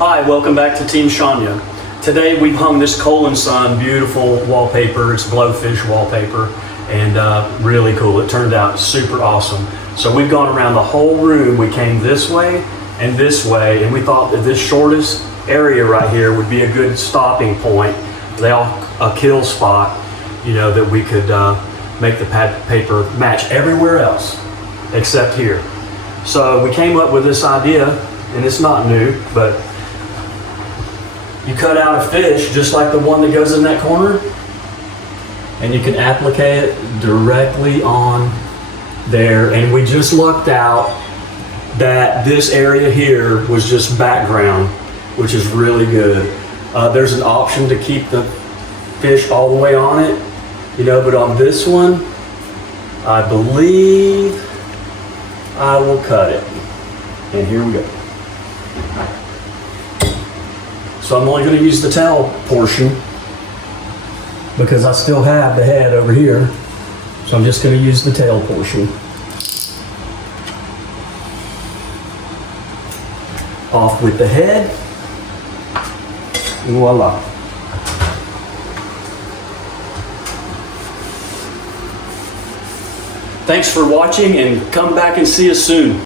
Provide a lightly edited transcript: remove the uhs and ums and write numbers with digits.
Hi, welcome back to Team Shania. Today we've hung this Cole & Son beautiful wallpaper. It's blowfish wallpaper and really cool. It turned out super awesome. So we've gone around the whole room. We came this way and we thought that this shortest area right here would be a good stopping point, a kill spot, you know, that we could make the paper match everywhere else except here. So we came up with this idea, and it's not new, but you cut out a fish just like the one that goes in that corner, and you can applicate it directly on there. And we just lucked out that this area here was just background, which is really good. There's an option to keep the fish all the way on it, you know, but on this one, I believe I will cut it. And here we go. So I'm only going to use the tail portion because I still have the head over here. So I'm just going to use the tail portion. Off with the head. Voila. Thanks for watching, and come back and see us soon.